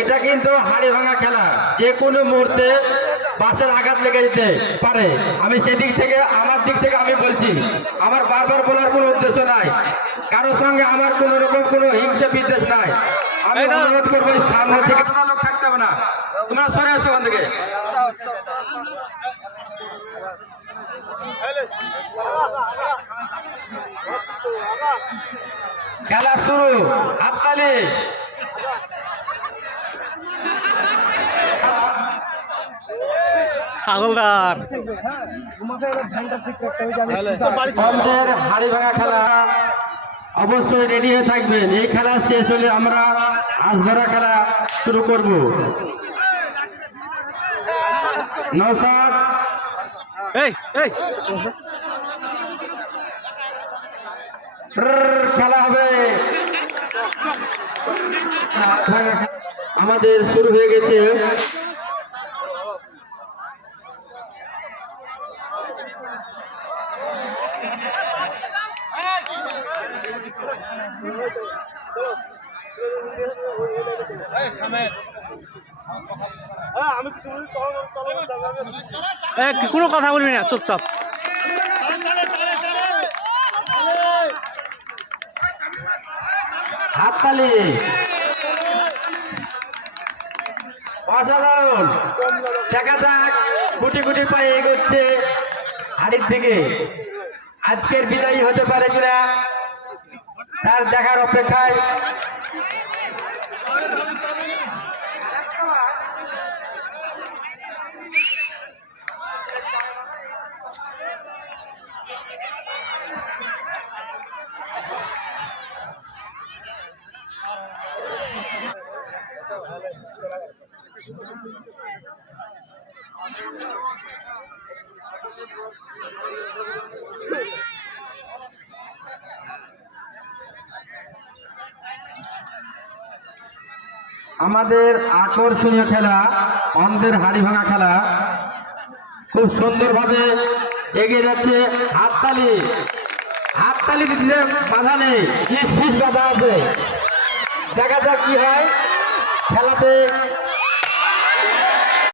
এটা কিন্তু হাড়ি ভাঙা খেলা, যে কোনো মুহূর্তে বাসের আঘাত লেগে যেতে পারে। আমি সেদিক থেকে, আমার দিক থেকে আমি বলছি, আমার বারবার বলার কোনো উদ্দেশ্য নাই, কারোর সঙ্গে আমার কোন রকম কোনো হিংসা বিদ্বেষ নাই। আমি অনুরোধ করবো সামনে থেকে লোক থাকতে হবে না, তোমরা সরে আসো ওখান থেকে। খেলা শুরু, হাততালি। হাগলদার আমাদের হাড়ি ভাঙা খেলা অবশ্যই রেডি হয়ে থাকবেন। এই খেলা শেষ হলে আমরা হাঁস ধরা খেলা শুরু করব। নৌসাদ খেলা হবে, আমাদের শুরু হয়ে গেছে। কোনো কথা বলবি না, চুপচাপ। হাততালি, অসাধারণ। দেখা যাক গুটি গুটি পায়ে এগোচ্ছে হাড়ির দিকে, আজকের বিজয়ী হতে পারে কিনা তার দেখার অপেক্ষায়। আমাদের আকর্ষণীয় খেলা অন্ধের হাড়ি ভাঙা খেলা খুব সুন্দরভাবে এগিয়ে যাচ্ছে। হাততালি, হাততালি দিতে বাধা নেই, বাধা আছে। দেখা যাক কি হয় খেলাতে।